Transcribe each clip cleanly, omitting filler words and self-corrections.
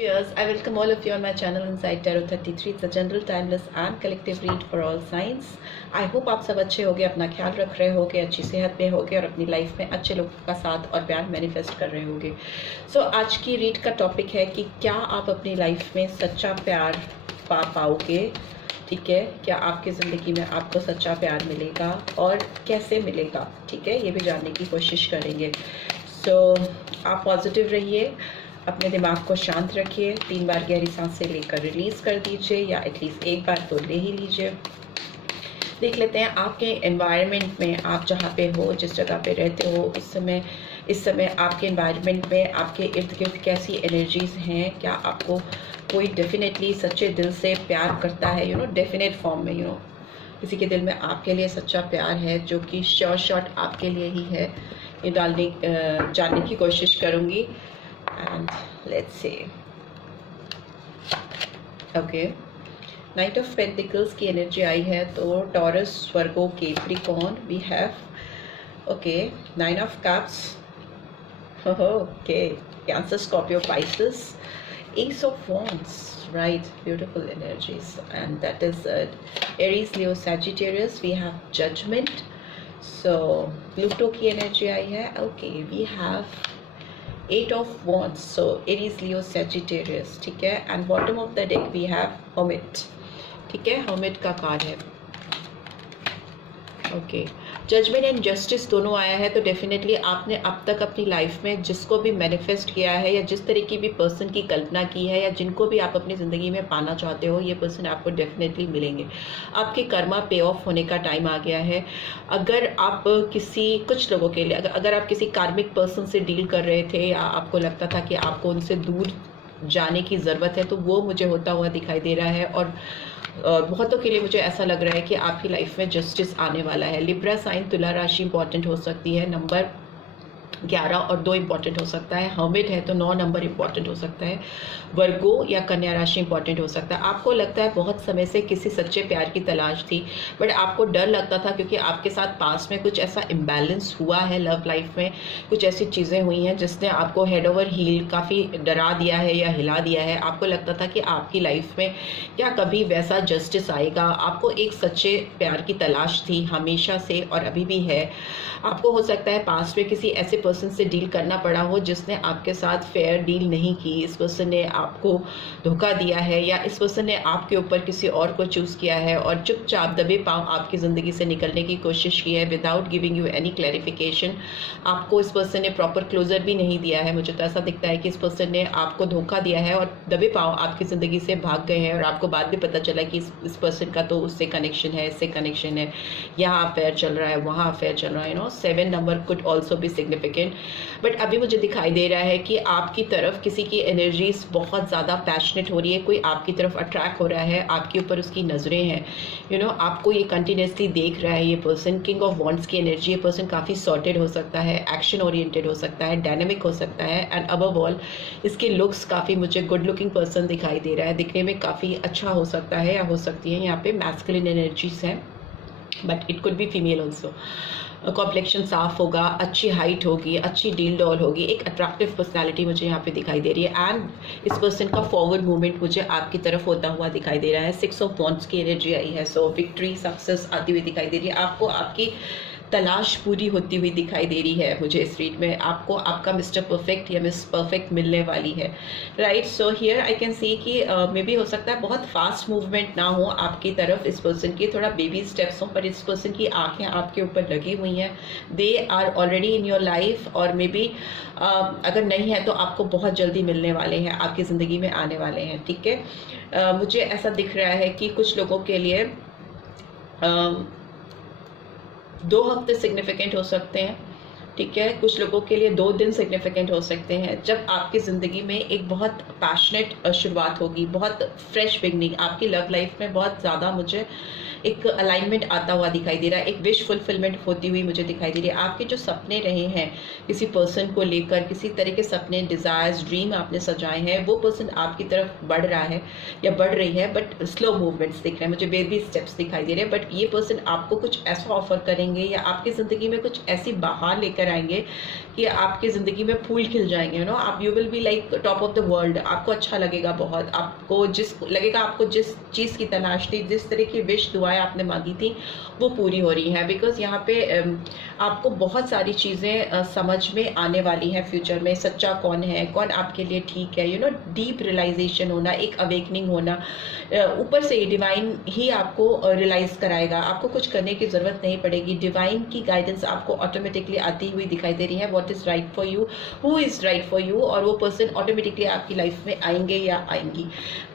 Viewers, I welcome all of you on my channel Inside Tarot 33. It's a general, timeless and collective read for all signs. I hope आप सब अच्छे होगे, अपना ख्याल रख रहे होगे, अच्छी सेहत में होगे और अपनी लाइफ में अच्छे लोगों का साथ और प्यार मैनिफेस्ट कर रहे होगे। आज की रीड का टॉपिक है कि क्या आप अपनी लाइफ में सच्चा प्यार पा पाओगे। ठीक है, क्या आपकी ज़िंदगी में आपको सच्चा प्यार मिलेगा और कैसे मिलेगा। ठीक है, ये भी जानने की कोशिश करेंगे। आप पॉजिटिव रहिए, अपने दिमाग को शांत रखिए, 3 बार गहरी सांसें लेकर रिलीज़ कर दीजिए या एटलीस्ट एक बार तो ले ही लीजिए। देख लेते हैं आपके एनवायरनमेंट में, आप जहाँ पे हो, जिस जगह पे रहते हो, इस समय आपके एनवायरनमेंट में आपके इर्द गिर्द कैसी एनर्जीज़ हैं। क्या आपको कोई डेफिनेटली सच्चे दिल से प्यार करता है, डेफिनेट फॉर्म में, किसी के दिल में आपके लिए सच्चा प्यार है जो कि श्योर शॉट आपके लिए ही है। ये जानने की कोशिश करूँगी। And let's see. Okay, knight of pentacles की एनर्जी आई है, तो Taurus, Virgo, Capricorn we have. Okay, 9 of cups, okay, Cancer, Scorpio, Pisces, ace of wands, right, beautiful energies, and that is Aries, Leo, Sagittarius, we have judgement. So Pluto की energy आई है। Okay, we have 8 of Wands, so Aries, Leo, Sagittarius। ठीक है, and bottom of the deck we have Hermit। ठीक है, Hermit का card है। Okay, judgement and justice दोनों आया है, तो डेफिनेटली आपने अब तक अपनी लाइफ में जिसको भी मैनिफेस्ट किया है या जिस तरीके भी पर्सन की कल्पना की है या जिनको भी आप अपनी ज़िंदगी में पाना चाहते हो, ये पर्सन आपको डेफिनेटली मिलेंगे। आपके कर्मा पे ऑफ होने का टाइम आ गया है। अगर आप कुछ लोगों के लिए अगर आप किसी कार्मिक पर्सन से डील कर रहे थे या आपको लगता था कि आपको उनसे दूर जाने की ज़रूरत है, तो वो मुझे होता हुआ दिखाई दे रहा है। और बहुतों के लिए मुझे ऐसा लग रहा है कि आपकी लाइफ में जस्टिस आने वाला है। लिब्रा साइन, तुला राशि इंपॉर्टेंट हो सकती है, नंबर 11 और 2 इंपॉर्टेंट हो सकता है। हर्मिट है तो 9 नंबर इंपॉर्टेंट हो सकता है। वर्गो या कन्या राशि इंपॉर्टेंट हो सकता है। आपको लगता है बहुत समय से किसी सच्चे प्यार की तलाश थी, बट आपको डर लगता था क्योंकि आपके साथ पास में कुछ ऐसा इम्बैलेंस हुआ है लव लाइफ में, कुछ ऐसी चीज़ें हुई हैं जिसने आपको हेड ओवर हील काफ़ी डरा दिया है या हिला दिया है। आपको लगता था कि आपकी लाइफ में क्या कभी वैसा जस्टिस आएगा। आपको एक सच्चे प्यार की तलाश थी हमेशा से और अभी भी है। आपको हो सकता है पास में किसी ऐसे पर्सन से डील करना पड़ा हो जिसने आपके साथ फेयर डील नहीं की। इस पर्सन ने आपको धोखा दिया है या इस पर्सन ने आपके ऊपर किसी और को चूज़ किया है और चुपचाप दबे पांव आपकी ज़िंदगी से निकलने की कोशिश की है without giving you any clarification. आपको इस पर्सन ने प्रॉपर क्लोजर भी नहीं दिया है। मुझे तो ऐसा दिखता है कि इस पर्सन ने आपको धोखा दिया है और दबे पांव आपकी ज़िंदगी से भाग गए हैं और आपको बाद में पता चला कि इस पर्सन का तो उससे कनेक्शन है, इससे कनेक्शन है, यहाँ अफेयर चल रहा है, वहाँ अफेयर चल रहा है। 7 number could also be significant. But अभी मुझे दिखाई दे रहा है कि आपकी तरफ किसी की एनर्जीज बहुत ज़्यादा पैशनेट हो रही है, कोई आपकी तरफ अट्रैक्ट हो रहा है, आपके ऊपर उसकी नज़रें हैं। आपको ये कंटिन्यूसली देख रहा है ये पर्सन। किंग ऑफ वॉन्ड्स की एनर्जी, ये पर्सन काफ़ी सॉर्टेड हो सकता है, एक्शन ओरिएंटेड हो सकता है, डायनेमिक हो सकता है, एंड अबव ऑल इसके लुक्स काफ़ी मुझे गुड लुकिंग पर्सन दिखाई दे रहा है। दिखने में काफ़ी अच्छा हो सकता है या हो सकती है। यहाँ पे मैस्कुलिन एनर्जीज हैं, but it could be female also. Complexion साफ होगा, अच्छी हाइट होगी, अच्छी डील डॉल होगी, एक अट्रैक्टिव पर्सनालिटी मुझे यहाँ पे दिखाई दे रही है। एंड इस पर्सन का फॉरवर्ड मूवमेंट मुझे आपकी तरफ होता हुआ दिखाई दे रहा है। 6 ऑफ वॉन्ड्स की एनर्जी आई है, सो विक्ट्री, सक्सेस आती हुई दिखाई दे रही है। आपको आपकी तलाश पूरी होती हुई दिखाई दे रही है मुझे इस रीड में। आपको आपका मिस्टर परफेक्ट या मिस परफेक्ट मिलने वाली है, right. So here I can see कि मे बी हो सकता है बहुत फास्ट मूवमेंट ना हो आपकी तरफ इस पर्सन की, थोड़ा बेबी स्टेप्स हो, पर इस पर्सन की आंखें आपके ऊपर लगी हुई हैं। They are already in your life, और मे बी अगर नहीं है तो आपको बहुत जल्दी मिलने वाले हैं, आपकी ज़िंदगी में आने वाले हैं। ठीक है, मुझे ऐसा दिख रहा है कि कुछ लोगों के लिए 2 हफ्ते सिग्निफिकेंट हो सकते हैं। ठीक है, कुछ लोगों के लिए 2 दिन सिग्निफिकेंट हो सकते हैं, जब आपकी ज़िंदगी में एक बहुत पैशनेट शुरुआत होगी, बहुत फ्रेश बिगनिंग। आपकी लव लाइफ में बहुत ज़्यादा मुझे एक अलाइनमेंट आता हुआ दिखाई दे रहा है, एक विश फुलफिलमेंट होती हुई मुझे दिखाई दे रही है। आपके जो सपने रहे हैं किसी पर्सन को लेकर, किसी तरह के सपने, डिज़ायर्स, ड्रीम आपने सजाए हैं, वो पर्सन आपकी तरफ बढ़ रहा है या बढ़ रही है, बट स्लो मूवमेंट्स दिख रहे हैं मुझे, बेबी स्टेप्स दिखाई दे रहे हैं। बट ये पर्सन आपको कुछ ऐसा ऑफर करेंगे या आपकी ज़िंदगी में कुछ ऐसी बहार लेकर लेकर आएंगे कि आपकी ज़िंदगी में फूल खिल जाएंगे, यू नो, आप you will be like top of the world. आपको अच्छा लगेगा बहुत, आपको जिस चीज़ की तलाश थी, जिस तरह की विश दुआएं आपने मांगी थी वो पूरी हो रही हैं। बिकॉज यहाँ पे आपको बहुत सारी चीज़ें समझ में आने वाली हैं फ्यूचर में। सच्चा कौन है, कौन आपके लिए ठीक है, यू नो, डीप रियलाइजेशन होना, एक अवेकनिंग होना, ऊपर से डिवाइन ही आपको रियलाइज कराएगा। आपको कुछ करने की ज़रूरत नहीं पड़ेगी, डिवाइन की गाइडेंस आपको ऑटोमेटिकली आती हुई दिखाई दे रही है। What is right for you, who is right for you, और वो पर्सन ऑटोमेटिकली आपकी लाइफ में आएंगे या आएंगी।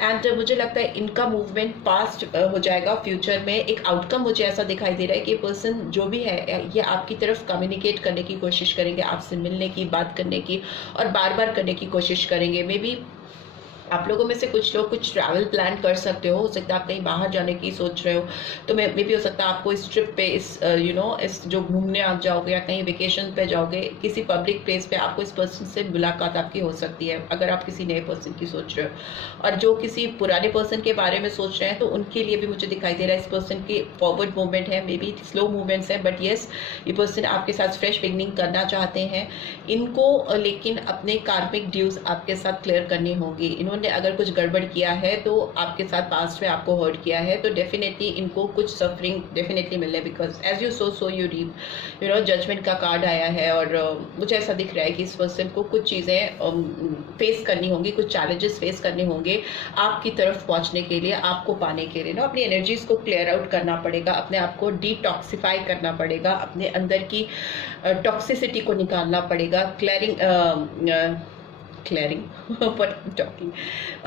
एंड मुझे लगता है इनका मूवमेंट पास्ट हो जाएगा, फ्यूचर में एक आउटकम मुझे ऐसा दिखाई दे रहा है कि पर्सन जो भी है ये आपकी तरफ कम्युनिकेट करने की कोशिश करेंगे, आपसे मिलने की, बात करने की, और बार बार करने की कोशिश करेंगे। मे बी आप लोगों में से कुछ लोग कुछ ट्रैवल प्लान कर सकते हो सकता है आप कहीं बाहर जाने की सोच रहे हो, तो मे भी हो सकता है आपको इस ट्रिप पे, इस यू नो, इस जो घूमने आप जाओगे या कहीं वेकेशन पे जाओगे, किसी पब्लिक प्लेस पे आपको इस पर्सन से मुलाकात आपकी हो सकती है, अगर आप किसी नए पर्सन की सोच रहे हो। और जो किसी पुराने पर्सन के बारे में सोच रहे हैं तो उनके लिए भी मुझे दिखाई दे रहा है इस पर्सन की फॉरवर्ड मूवमेंट है, मे बी स्लो मूवमेंट्स है, बट येस ये पर्सन आपके साथ फ्रेश बिगनिंग करना चाहते हैं। इनको लेकिन अपने कार्मिक ड्यूज आपके साथ क्लियर करनी होगी। इन्होंने अगर कुछ गड़बड़ किया है तो आपके साथ पास्ट में आपको हर्ट किया है, तो डेफिनेटली इनको कुछ सफरिंग डेफिनेटली मिलने, because as you sow you reap, you know, judgement का कार्ड आया है। और मुझे ऐसा दिख रहा है कि इस पर्सन को कुछ चीज़ें फेस करनी होंगी, कुछ चैलेंजेस फेस करने होंगे आपकी तरफ पहुंचने के लिए, आपको पाने के लिए ना। अपनी एनर्जीज को क्लियर आउट करना पड़ेगा, अपने आप को डिटॉक्सिफाई करना पड़ेगा, अपने अंदर की टॉक्सिसिटी को निकालना पड़ेगा,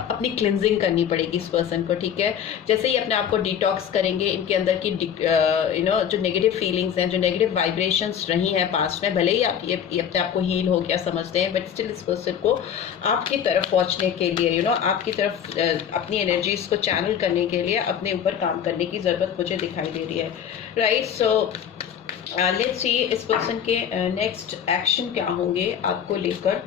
अपनी क्लिनजिंग करनी पड़ेगी इस पर्सन को, ठीक है। जैसे ही अपने आप को डिटॉक्स करेंगे, इनके अंदर की यू नो जो नेगेटिव फीलिंग्स हैं, जो नेगेटिव वाइब्रेशंस रही हैं पास्ट में, भले ही आप ये अपने आप को हील हो गया समझते हैं, बट स्टिल इस पर्सन को आपकी तरफ पहुंचने के लिए, यू नो, आपकी तरफ अपनी एनर्जीज को चैनल करने के लिए अपने ऊपर काम करने की ज़रूरत मुझे दिखाई दे रही है, राइट। सो लेट्स सी इस पर्सन के नेक्स्ट एक्शन क्या होंगे आपको लेकर।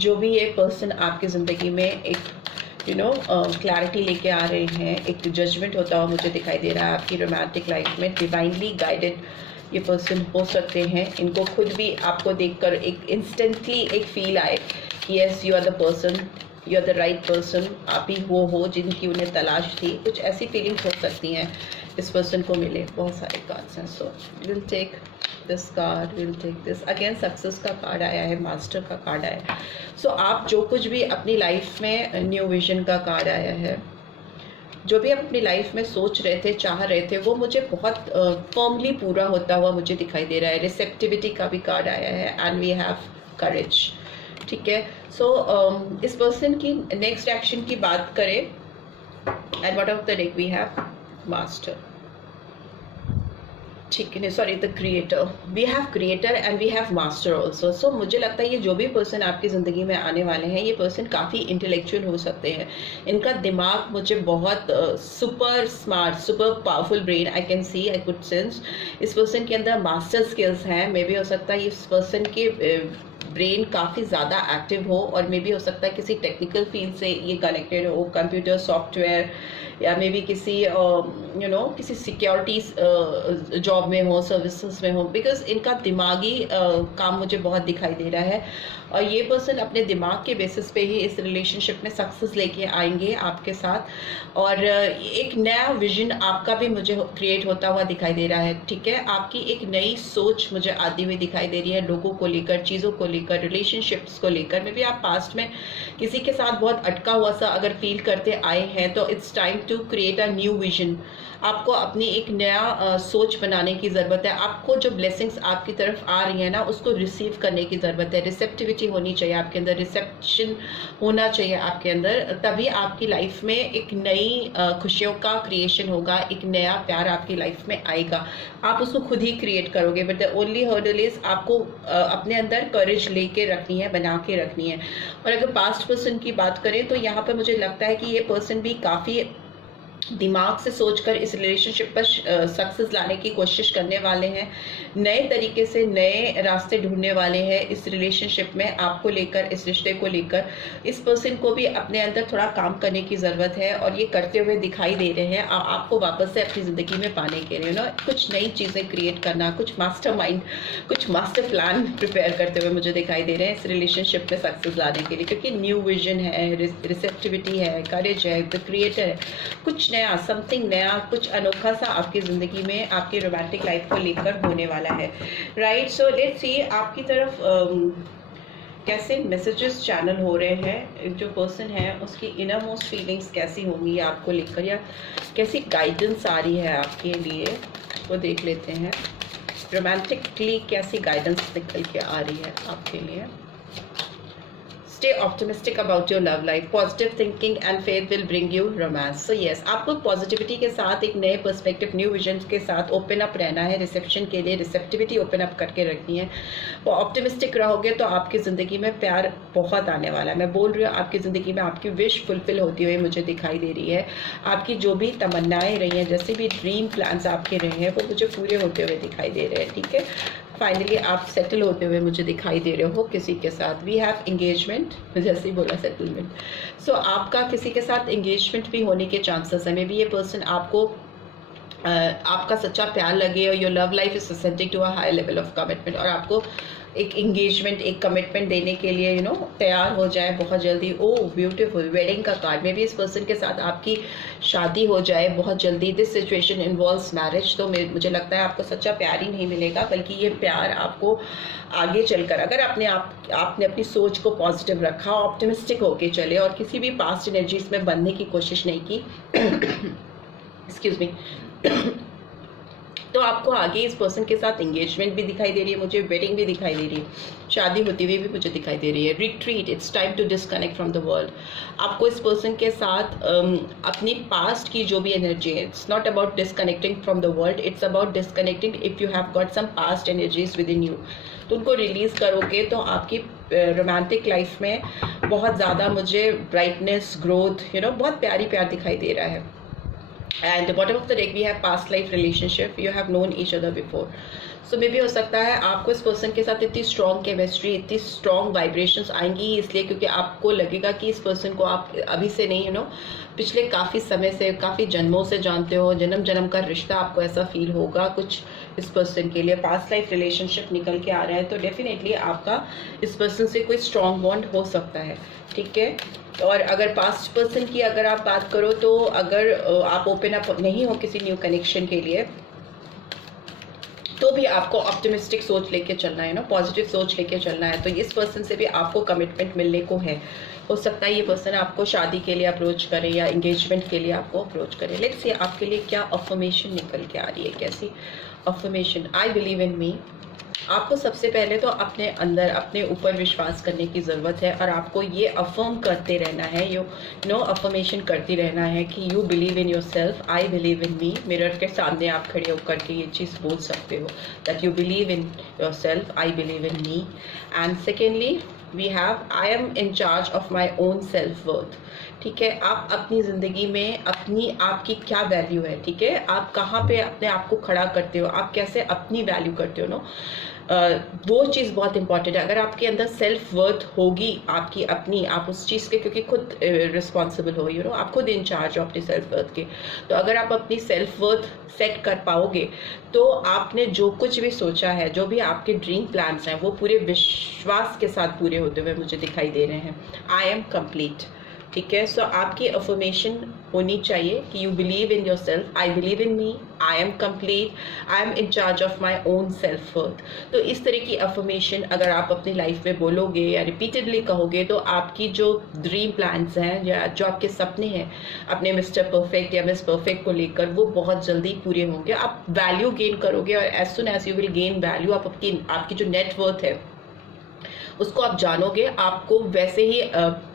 जो भी ये पर्सन आपकी ज़िंदगी में एक यू नो क्लैरिटी लेके आ रहे हैं, एक जजमेंट होता हुआ मुझे दिखाई दे रहा है आपकी रोमांटिक लाइफ में। डिवाइनली गाइडेड ये पर्सन हो सकते हैं, इनको खुद भी आपको देखकर एक इंस्टेंटली एक फील आए कि yes you are the person, you are the right person, आप ही वो हो जिनकी उन्हें तलाश थी। कुछ ऐसी फीलिंग्स हो सकती हैं इस पर्सन को मिले। बहुत सारे कार्ड्स हैं, so will take this card, will take this again. Success का कार्ड आया है, मास्टर का कार्ड आया है। सो आप जो कुछ भी अपनी लाइफ में, न्यू विजन का कार्ड आया है, जो भी आप अपनी लाइफ में सोच रहे थे, चाह रहे थे, वो मुझे बहुत फर्मली पूरा होता हुआ मुझे दिखाई दे रहा है। रिसेप्टिविटी का भी कार्ड आया है, एंड वी हैव करेज, ठीक है। सो इस पर्सन की नेक्स्ट एक्शन की बात करें, and what of the deck we have master, ठीक है, sorry, the creator, we have creator and we have master also. So मुझे लगता है ये जो भी पर्सन आपकी ज़िंदगी में आने वाले हैं, ये पर्सन काफ़ी इंटेलेक्चुअल हो सकते हैं। इनका दिमाग मुझे बहुत super smart, super powerful brain I can see, I could sense. इस पर्सन के अंदर मास्टर स्किल्स हैं। मे बी हो सकता है इस पर्सन के ब्रेन काफ़ी ज़्यादा एक्टिव हो, और मे बी हो सकता है किसी टेक्निकल फील्ड से ये कनेक्टेड हो, कंप्यूटर सॉफ्टवेयर, या मे बी किसी यू नो किसी सिक्योरिटी जॉब में हो, सर्विसेज में हो, बिकॉज इनका दिमागी काम मुझे बहुत दिखाई दे रहा है। और ये पर्सन अपने दिमाग के बेसिस पे ही इस रिलेशनशिप में सक्सेस लेके आएंगे आपके साथ, और एक नया विजन आपका भी मुझे क्रिएट होता हुआ दिखाई दे रहा है, ठीक है। आपकी एक नई सोच मुझे आती हुई दिखाई दे रही है, लोगों को लेकर, चीज़ों को लेकर, रिलेशनशिप्स को लेकर। मे बी आप पास्ट में किसी के साथ बहुत अटका हुआ सा अगर फील करते आए हैं, तो it's time to create a new vision. आपको अपनी एक नया सोच बनाने की ज़रूरत है। आपको जो ब्लेसिंग्स आपकी तरफ आ रही है ना, उसको रिसीव करने की ज़रूरत है। रिसेप्टिविटी होनी चाहिए आपके अंदर, रिसेप्शन होना चाहिए आपके अंदर, तभी आपकी लाइफ में एक नई खुशियों का क्रिएशन होगा, एक नया प्यार आपकी लाइफ में आएगा। आप उसको खुद ही क्रिएट करोगे, but the only hurdle is आपको अपने अंदर करेज लेके रखनी है, बना के रखनी है। और अगर पास्ट पर्सन की बात करें तो यहाँ पर मुझे लगता है कि ये पर्सन भी काफ़ी दिमाग से सोचकर इस रिलेशनशिप पर सक्सेस लाने की कोशिश करने वाले हैं, नए तरीके से नए रास्ते ढूंढने वाले हैं इस रिलेशनशिप में आपको लेकर, इस रिश्ते को लेकर। इस पर्सन को भी अपने अंदर थोड़ा काम करने की ज़रूरत है और ये करते हुए दिखाई दे रहे हैं आपको वापस से अपनी ज़िंदगी में पाने के लिए ना, कुछ नई चीज़ें क्रिएट करना, कुछ मास्टरमाइंड, कुछ मास्टर प्लान प्रिपेयर करते हुए मुझे दिखाई दे रहे हैं इस रिलेशनशिप में सक्सेस लाने के लिए, क्योंकि न्यू विजन है, रिसेप्टिविटी है, करेज है, द क्रिएटर है, कुछ नया, समथिंग नया, कुछ अनोखा सा आपकी ज़िंदगी में आपकी रोमांटिक लाइफ को लेकर होने वाला है। राइट, सो लेट्स सी आपकी तरफ कैसे मैसेजेस चैनल हो रहे हैं, जो पर्सन है उसकी इनर मोस्ट फीलिंग्स कैसी होंगी आपको लेकर, या कैसी गाइडेंस आ रही है आपके लिए, वो देख लेते हैं। रोमांटिकली कैसी गाइडेंस निकल के आ रही है आपके लिए। Stay optimistic about your love life. Positive thinking and faith will bring you romance. So yes, आपको पॉजिटिविटी के साथ एक नए पर्सपेक्टिव, न्यू विजन के साथ ओपन अप रहना है रिसेप्शन के लिए, रिसेप्टिविटी ओपन अप करके रखनी है। वो ऑप्टिमिस्टिक रहोगे तो आपकी ज़िंदगी में प्यार बहुत आने वाला है। मैं बोल रही हूँ आपकी ज़िंदगी में आपकी विश फुलफिल होती हुई मुझे दिखाई दे रही है। आपकी जो भी तमन्नाएं रही हैं, जैसे भी ड्रीम प्लान्स आपके रहे हैं, वो मुझे पूरे होते हुए दिखाई दे रहे हैं। ठीक है, फाइनली आप सेटल होते हुए मुझे दिखाई दे रहे हो किसी के साथ। वी हैव एंगेजमेंट, जैसे ही बोला सेटलमेंट। सो आपका किसी के साथ एंगेजमेंट भी होने के चांसेस है। मे बी ये पर्सन आपको आपका सच्चा प्यार लगे और your love life is ascending to a high level of commitment, और आपको एक एंगेजमेंट, एक कमिटमेंट देने के लिए तैयार हो जाए बहुत जल्दी। ओह ब्यूटीफुल, वेडिंग का कार्ड। में भी इस पर्सन के साथ आपकी शादी हो जाए बहुत जल्दी। This situation involves marriage. तो मुझे लगता है आपको सच्चा प्यार ही नहीं मिलेगा, बल्कि ये प्यार आपको आगे चलकर, अगर आपने अपनी सोच को पॉजिटिव रखा, ऑप्टिमिस्टिक होके चले और किसी भी पास्ट एनर्जीज में बनने की कोशिश नहीं की एक्सक्यूज मी तो आपको आगे इस पर्सन के साथ एंगेजमेंट भी दिखाई दे रही है मुझे, वेडिंग भी दिखाई दे रही है, शादी होती हुई भी मुझे दिखाई दे रही है। Retreat, it's time to disconnect from the world. आपको इस पर्सन के साथ अपनी पास्ट की जो भी एनर्जी है, it's not about disconnecting from the world, it's about disconnecting if you have got some past energies within you. तो उनको रिलीज करोगे तो आपकी रोमांटिक लाइफ में बहुत ज़्यादा मुझे ब्राइटनेस, ग्रोथ, बहुत प्यार दिखाई दे रहा है। And the bottom of the deck we have past life relationship, you have known each other before. So maybe हो सकता है आपको इस पर्सन के साथ इतनी स्ट्रॉन्ग केमिस्ट्री, इतनी स्ट्रॉन्ग वाइब्रेशंस आएंगी, इसलिए क्योंकि आपको लगेगा कि इस पर्सन को आप अभी से नहीं पिछले काफ़ी समय से, काफ़ी जन्मों से जानते हो, जन्म जन्म का रिश्ता आपको ऐसा फील होगा कुछ इस पर्सन के लिए। पास्ट लाइफ रिलेशनशिप निकल के आ रहा है, तो डेफिनेटली आपका इस पर्सन से कोई स्ट्रॉन्ग बॉन्ड हो सकता है। ठीक है, और अगर पास्ट पर्सन की अगर आप बात करो, तो अगर आप ओपन अप नहीं हो किसी न्यू कनेक्शन के लिए, तो भी आपको ऑप्टिमिस्टिक सोच लेके चलना है पॉजिटिव सोच लेके चलना है। तो इस पर्सन से भी आपको कमिटमेंट मिलने को है। हो सकता है ये पर्सन आपको शादी के लिए अप्रोच करे या एंगेजमेंट के लिए आपको अप्रोच करे। लेट्स सी आपके लिए क्या अफर्मेशन निकल के आ रही है, कैसी अफर्मेशन। आई बिलीव इन मी। आपको सबसे पहले तो अपने अंदर, अपने ऊपर विश्वास करने की ज़रूरत है, और आपको ये अफर्म करते रहना है, अफर्मेशन करती रहना है कि you believe in yourself, I believe in me. Mirror के सामने आप खड़े होकर के ये चीज़ बोल सकते हो, that you believe in yourself, I believe in me. And secondly we have I am in charge of my own self worth. ठीक है, आप अपनी ज़िंदगी में आपकी क्या वैल्यू है, ठीक है, आप कहाँ पे अपने आप को खड़ा करते हो, आप कैसे अपनी वैल्यू करते हो वो चीज़ बहुत इंपॉर्टेंट है। अगर आपके अंदर सेल्फ वर्थ होगी आपकी अपनी, आप उस चीज़ के क्योंकि खुद रिस्पॉन्सिबल हो, आप खुद इंचार्ज हो अपनी सेल्फ वर्थ के, तो अगर आप अपनी सेल्फ वर्थ सेट कर पाओगे तो आपने जो कुछ भी सोचा है, जो भी आपके ड्रीम प्लान्स हैं, वो पूरे विश्वास के साथ पूरे होते हुए मुझे दिखाई दे रहे हैं। I am complete. ठीक है, सो आपकी अफर्मेशन होनी चाहिए कि you believe in yourself, I believe in me, I am complete, I am in charge of my own self worth. तो इस तरह की अफर्मेशन अगर आप अपनी लाइफ में बोलोगे या रिपीटेडली कहोगे, तो आपकी जो ड्रीम प्लान्स हैं या जो आपके सपने हैं अपने मिस्टर परफेक्ट या मिस परफेक्ट को लेकर, वो बहुत जल्दी पूरे होंगे। आप वैल्यू गेन करोगे, और as soon as you will gain value, आप आपकी जो नेटवर्थ है उसको आप जानोगे, आपको वैसे ही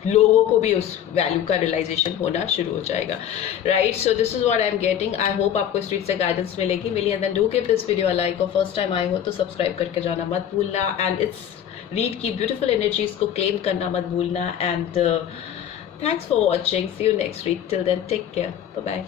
लोगों को भी उस वैल्यू का रियलाइजेशन होना शुरू हो जाएगा। Right, so this is what I am getting. I hope आपको इस रीड से गाइडेंस मिलेगी। And then do give this video a like, और फर्स्ट टाइम आए हो तो सब्सक्राइब करके जाना मत भूलना, एंड इट्स रीड की ब्यूटीफुल एनर्जीज को क्लेम करना मत भूलना। And thanks for watching, see you next read, till then take care, bye bye.